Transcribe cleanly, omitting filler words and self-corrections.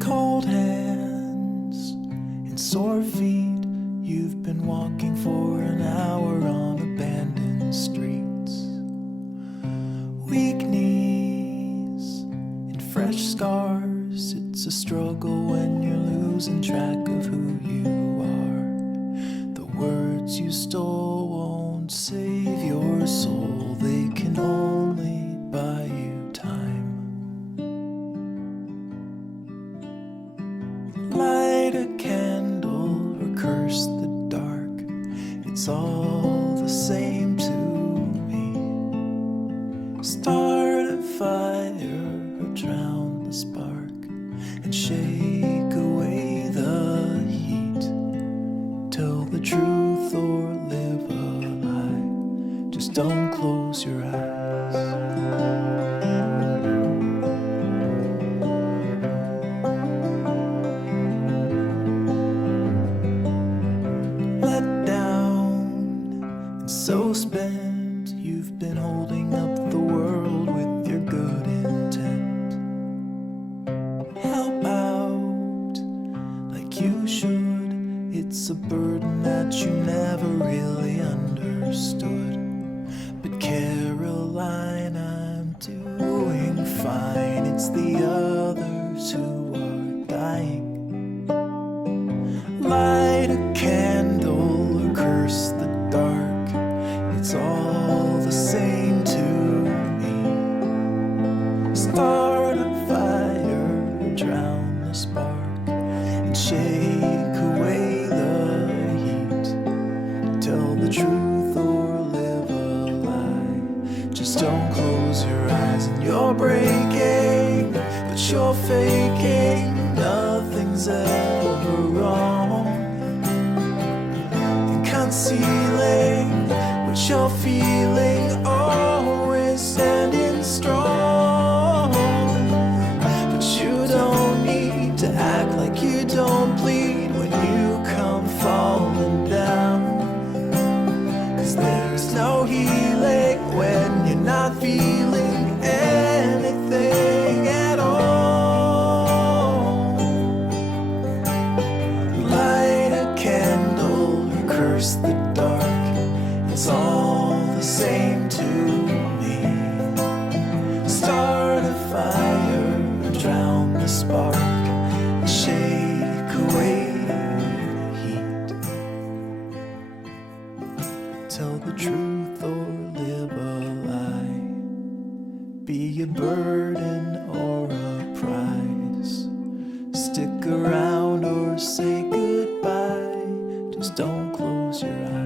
Cold hands and sore feet. You've been walking for an hour on abandoned streets. Weak knees and fresh scars. It's a struggle when you're losing track of who you are. The words you stole won't save your soul. They can only buy you time. Light a candle or curse the dark. It's all the same to me. Start a fire or drown the spark and shake away the heat. the truth or live a lie. Just don't close your eyes. Let down and so spent, you've been holding up the world with your good intent. Help out like you should. It's a burden that you never really understood. But Caroline, I'm doing fine. It's the others who are dying. Light a candle or curse the dark, it's all the same to me. Start a fire or drown the spark and shake away the heat. Tell the truth or live a lie. Just don't close your eyes. And you're breaking, but you're faking. Nothing's ever wrong. And concealing what you're feeling, always standing strong. But you don't need to act like you don't bleed when you come falling down. 'Cause there's no healing when you're not feeling anything at all. Light a candle or curse the dark, it's all the same to me. Start a fire or drown the spark and shake away the heat. Tell the truth or live a lie. Be a burden or a prize. Stick around or say goodbye. Just don't close your eyes.